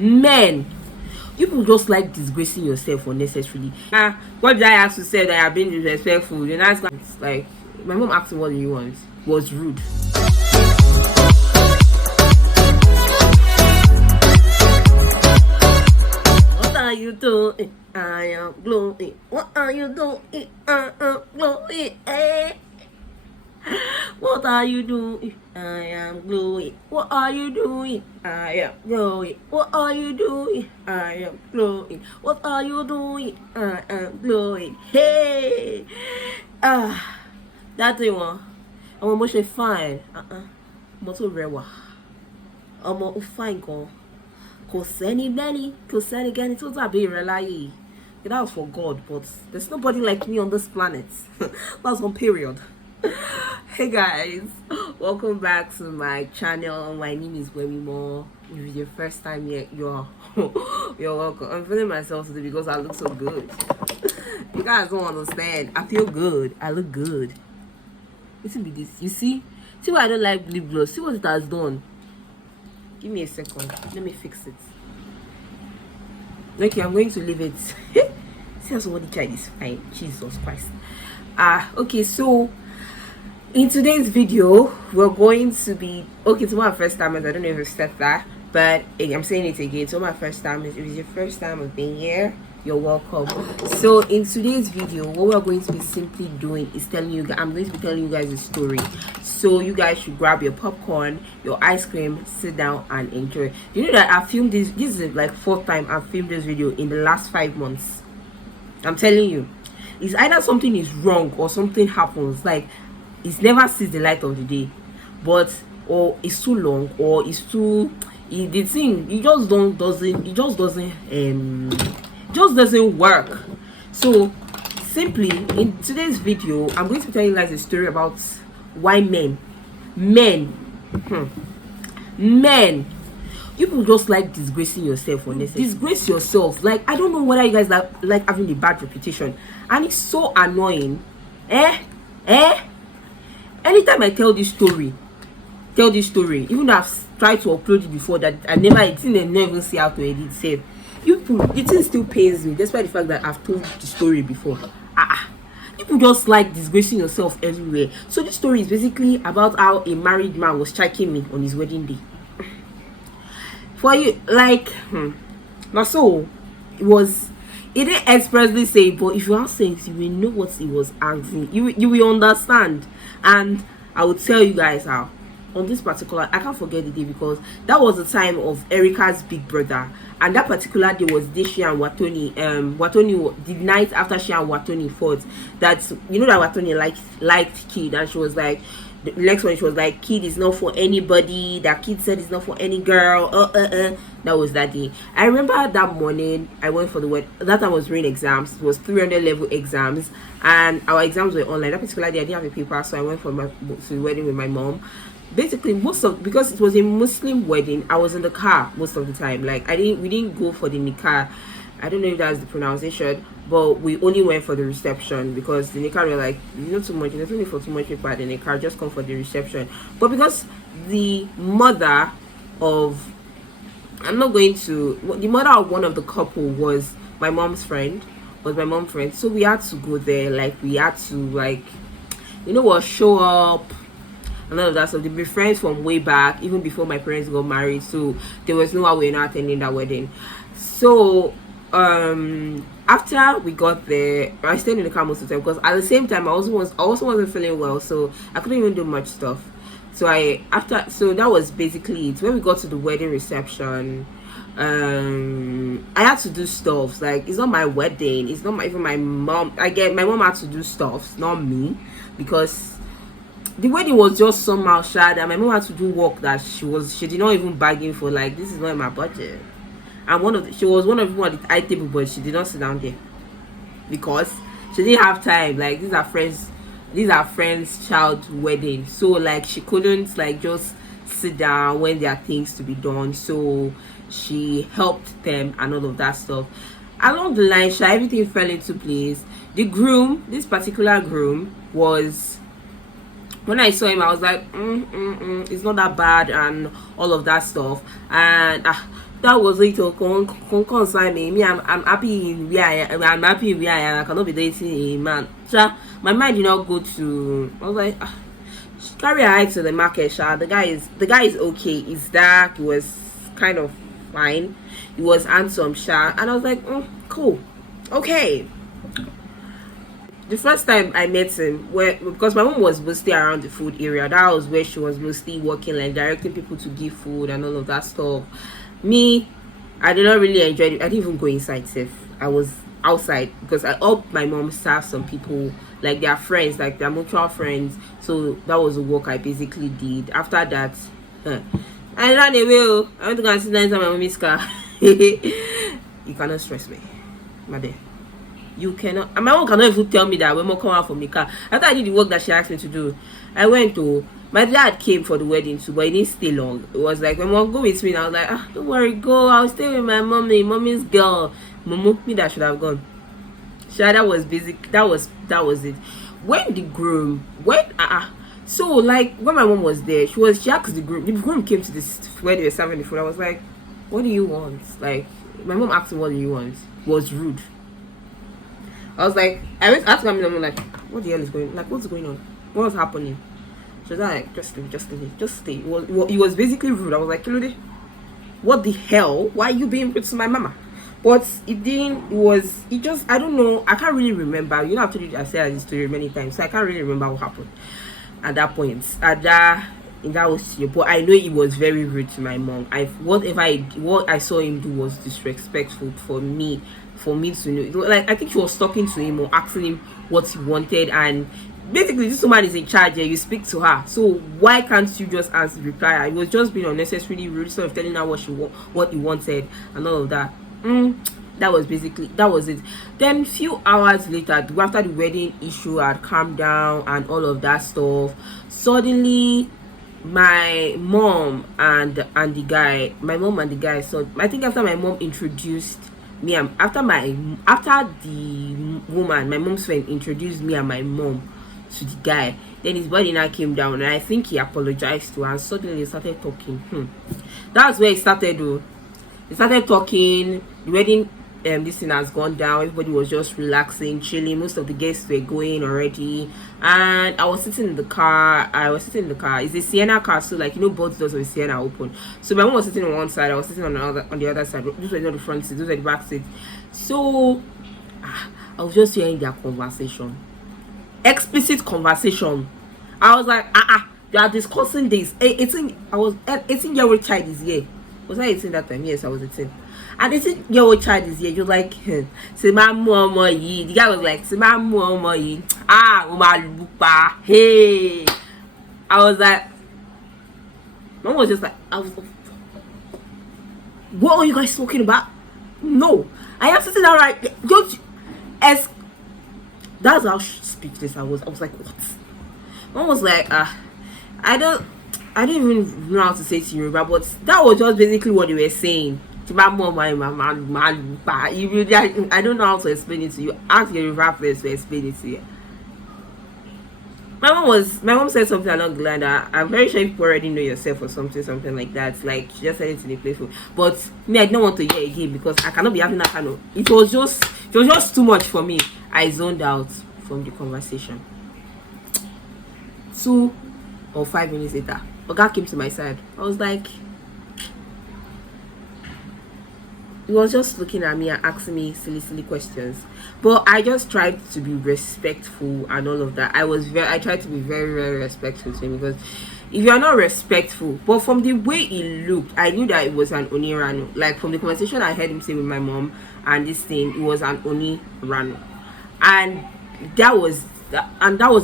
Men, you people just like disgracing yourself unnecessarily. What did I have to say that I have been disrespectful? You know, it's like my mom asked me what do you want. Was rude. What are you doing? I am glowing. What are you doing? I am glowing. What are you doing? I am glowing. What are you doing? I am glowing. What are you doing? I am glowing. What are you doing? I am glowing. Hey! That thing one. I'm almost fine. Mo to rewa. I'm fine gan. Kò sẹ́ni gẹ́ni tó dàbí rẹ̀ láyé. That was for God, but there's nobody like me on this planet. That's on period. Hey guys, welcome back to my channel. My name is Wemimo. If it's your first time here, you're welcome. I'm feeling myself today because I look so good. You guys don't understand. I feel good. I look good. Listen to this. You see why I don't like lip gloss. See what it has done. Give me a second. Let me fix it. Okay, I'm going to leave it. See how somebody tried this fine. Jesus Christ. Okay, so in today's video, we're going to be to my first timers. I don't know if I said that, but I'm saying it again. So my first timers, if it's your first time of being here, you're welcome. So in today's video, what we're going to be simply doing is I'm going to be telling you guys a story. So you guys should grab your popcorn, your ice cream, sit down and enjoy. You know that I filmed this is like fourth time I've filmed this video in the last 5 months. I'm telling you, it's either something is wrong or something happens. Like it's never sees the light of the day, but or it's too long or it's too the thing it just doesn't work. So simply in today's video, I'm going to be telling you guys a story about why men, you people just like disgracing yourself unnecessarily. Disgrace yourself. Like I don't know whether you guys like having a bad reputation, and it's so annoying. Anytime I tell this story, even though I've tried to upload it before, that I never even see how to edit save. You people, the thing still pains me, despite the fact that I've told the story before. People just like disgracing yourself everywhere. So this story is basically about how a married man was chike me on his wedding day. For you, like, now so it didn't expressly say, but if you ask things, you will know what he was asking. You will understand, and I will tell you guys how. On this particular, I can't forget the day because that was the time of Erica's big brother, and that particular day was this she and Watoni. Watoni, the night after she and Watoni fought, that you know that Watoni liked Kid, and she was like, the next one she was like, Kid is not for anybody. That Kid said it's not for any girl. That was that day. I remember that morning I went for the wedding. That time was rain exams. It was 300 level exams, and our exams were online. That particular day I didn't have a paper, so I went to the wedding with my mom. Basically because it was a Muslim wedding, I was in the car most of the time. Like we didn't go for the nikah. I don't know if that's the pronunciation, but we only went for the reception because the nikah were like, not too much, there's only for too much people at the nikah, just come for the reception. But because the mother of one of the couple was my mom's friend, so we had to go there. Like we had to show up and all of that. So they've been friends from way back, even before my parents got married. So there was no way we were not attending that wedding. So after we got there, I stayed in the car most of the time because at the same time I also wasn't feeling well, so I couldn't even do much stuff. So that was basically it. When we got to the wedding reception, I had to do stuff. Like it's not my wedding, it's not even my mom. My mom had to do stuff, not me, because the wedding was just somehow shad, and my mom had to do work that she did not even bargain for. Like this is not in my budget, and she was one of the people at the high table, but she did not sit down there because she didn't have time. Like these are friends' child wedding, so like she couldn't like just sit down when there are things to be done. So she helped them and all of that stuff. Along the line, everything fell into place. The groom, this particular groom, was, when I saw him I was like it's not that bad and all of that stuff. And that was it. Consign me. I'm happy in where I am. I'm happy where I am. I cannot be dating a man. So my mind did not go to. I was like, carry her eye to the market. Sha. The guy is okay. He's dark. He was kind of fine. He was handsome. Sha. And I was like, cool, okay. The first time I met him, where because my mom was mostly around the food area, that was where she was mostly working, like directing people to give food and all of that stuff. Me, I did not really enjoy it. I didn't even go inside safe. I was outside because I helped my mom serve some people, like their friends, like their mutual friends. So that was the work I basically did. After that, I ran away. I went to go and sit down inside my mommy's car. You cannot stress me, madam. You cannot, and my mom cannot even tell me that when I come out from the car. After I did the work that she asked me to do, I went to, my dad came for the wedding too, but he didn't stay long. It was like, when mom go with me, and I was like, don't worry, go, I'll stay with my mommy's girl. Momo, me that should have gone. That was basic, that was it. When the groom, so like when my mom was there, she asked the groom came to this where they were serving the food. I was like, what do you want? Like, my mom asked me, what do you want? It was rude. I was like, I went to ask my mom, like, what the hell is going on? Like, what's going on? What was happening? She was like, just stay. It was basically rude. I was like, Kilode, what the hell? Why are you being rude to my mama? But it didn't, I don't know. I can't really remember. You know, I said this story many times, so I can't really remember what happened at that point. That was true. But I know it was very rude to my mom. What I saw him do was disrespectful for me to know. Like, I think she was talking to him or asking him what he wanted, and basically this woman is in charge and you speak to her, so why can't you just reply? It was just being unnecessarily rude instead of telling her what he wanted and all of that. That was it. Then few hours later, after the wedding issue had calmed down and all of that stuff, suddenly my mom and the guy, so I think after my mom introduced me, and after the woman, my mom's friend, introduced me and my mom to the guy, then his body now came down, and I think he apologized to her, and suddenly they started talking. That's where it started though. They started talking. The wedding this thing has gone down. Everybody was just relaxing, chilling. Most of the guests were going already, and I was sitting in the car. It's a Sienna car, so like, you know, both doors of the Sienna open. So my mom was sitting on one side, I was sitting on the other side. Those were not the front seats, those were the back seats. So I was just hearing their conversation, explicit conversation. I was like, they are discussing this. 18-year-old child is here. Was I 18 that time? Yes, I was 18. And 18-year-old child is here. You're like, say my mom, the guy was like, say my mom, hey. I was like, mom was just like, what are you guys talking about? No, I am sitting down right. That's how speechless I was. I was like, what? Mom was like, I don't even know how to say it to you, but that was just basically what they were saying. I don't know how to explain it to you. Ask your friends to explain it to you. My mom said something along the line that I'm very sure people already know yourself or something like that. Like, she just said it to the playful. But me, I don't want to hear again because I cannot be having that kind of. It was just too much for me. I zoned out from the conversation. 2 or 5 minutes later, Oga came to my side. I was like, he was just looking at me and asking me silly questions, but I just tried to be respectful and all of that. I tried to be very, very respectful to him, because if you are not respectful, but from the way he looked, I knew that it was an Oni Rano. Like, from the conversation I heard him say with my mom and this thing, it was an Oni Rano, and that was the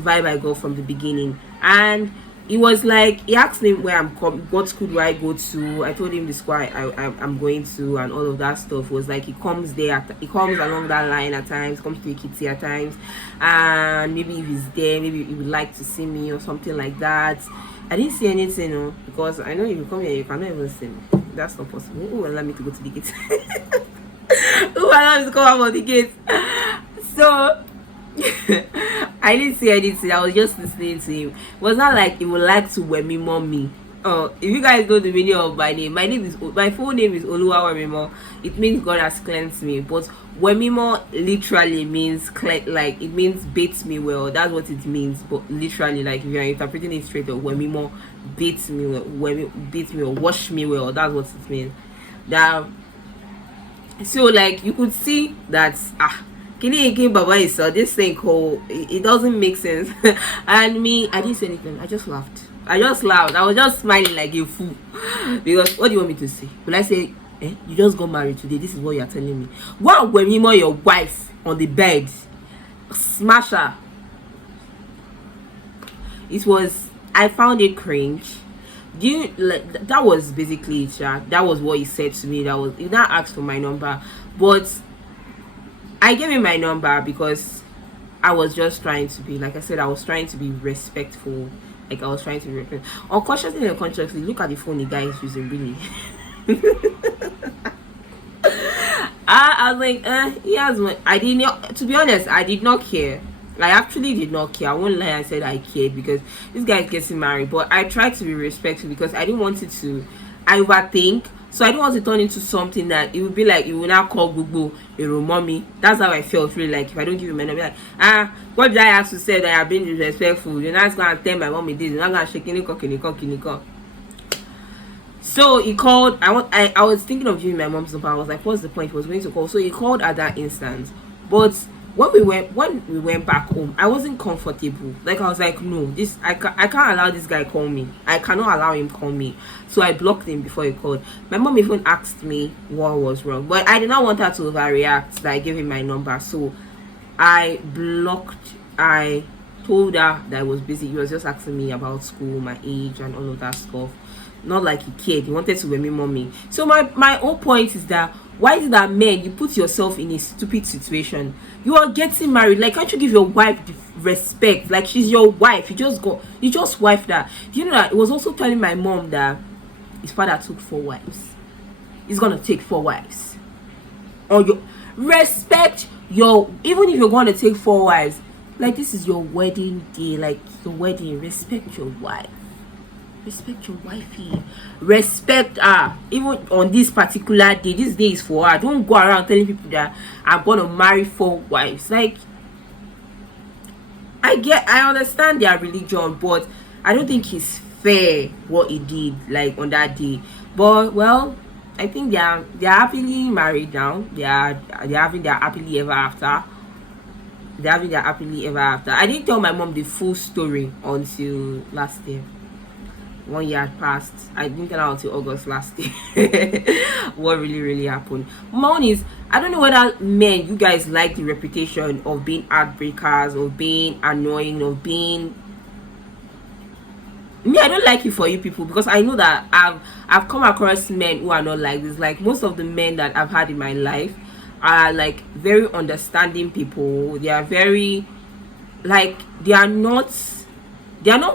vibe I got from the beginning. And it was like, he asked me where I'm coming, what school do I go to. I told him the school I'm going to, and all of that stuff. It was like, he comes along that line at times, comes to Ekiti at times, and maybe if he's there, maybe he would like to see me or something like that. I didn't see anything, no, because I know if you come here, you cannot even see me. That's not possible. Who will allow me to go to the gate? Who will allow me to come out of the gate? So I didn't see anything. I was just listening to him. It was not like he would like to Wemimo me. Oh, if you guys know the meaning of my full name is Wemimo. It means God has cleansed me. But Wemimo literally means like it means beats me well. That's what it means. But literally, like if you're interpreting it straight up, Wemimo beats me well. Beats me well, wash me well. That's what it means. That so like you could see that Kini Ike Baba is this thing called it doesn't make sense. And me, I didn't say anything. I just laughed. I just laughed. I was just smiling like a fool. Because what do you want me to say? Will I say, you just got married today? This is what you're telling me. Go and Wemimo your wife on the bed. Smash her. It was, I found it cringe. Do you like that was basically it, yeah? That was what he said to me. That was he now asked for my number. But I gave him my number because I was just trying to be, like I said, I was trying to be respectful. Like I was trying to be respectful. Unconsciously and unconsciously, look at the phone the guy is using, really. I was like, he has my, I did not, to be honest, I did not care. I actually did not care. I won't lie, I said I cared because this guy is getting married. But I tried to be respectful because I didn't want it to, I overthink. So I didn't want to turn into something that it would be like, it would now call Google a mommy. That's how I felt, really. Like, if I don't give you my number, like, what did I have to say that I have been disrespectful? You're not going to tell my mommy this. You're not going to shake kiniko. So he called. I was thinking of giving my mom's number. I was like, what's the point? He was going to call. So he called at that instance. But when we went back home, I wasn't comfortable. Like I was like, no, this I can't allow this guy call me. I cannot allow him call me. So I blocked him before he called. My mom even asked me what was wrong, but I did not want her to overreact that I gave him my number. So I blocked. I told her that I was busy. He was just asking me about school, my age, and all of that stuff. Not like he cared. He wanted to Wemimo me. So my whole point is that why is that, men, you put yourself in a stupid situation? You are getting married. Like, can't you give your wife the respect? Like, she's your wife. You just wifed her. Do you know that it was also telling my mom that his father took 4 wives. He's gonna take 4 wives. Or your respect your, even if you're gonna take 4 wives, like this is your wedding day, like your wedding, respect your wife. Respect your wifey. Respect her. Even on this particular day. This day is for her. Don't go around telling people that I'm gonna marry 4 wives. Like, I understand their religion, but I don't think it's fair what he did, like on that day. But well, I think they're happily married now. They're having their happily ever after. They're having their happily ever after. I didn't tell my mom the full story until last year. 1 year had passed. I didn't tell her until August last year what really happened. My own is, I don't know whether men, you guys like the reputation of being heartbreakers, of being annoying, of being me. I don't like it for you people because I know that I've come across men who are not like this. Like most of the men that I've had in my life are like very understanding people. They are very, like, they are not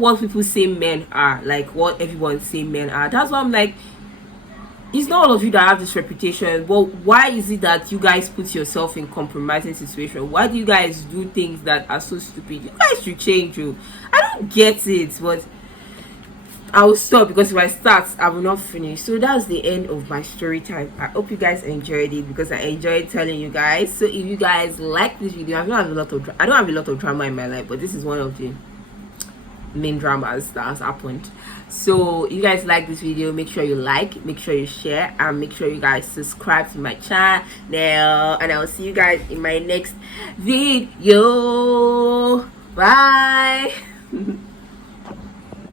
what people say men are, like what everyone say men are. That's why I'm like, it's not all of you that have this reputation. But why is it that you guys put yourself in compromising situation? Why do you guys do things that are so stupid? You guys should change. I don't get it, but I will stop because if I start, I will not finish. So that's the end of my story time. I hope you guys enjoyed it because I enjoyed telling you guys. So if you guys like this video, I don't have a lot of drama in my life, but this is one of the main dramas that has happened. So if you guys like this video, make sure you like, make sure you share, and make sure you guys subscribe to my channel. And I will see you guys in my next video. Bye.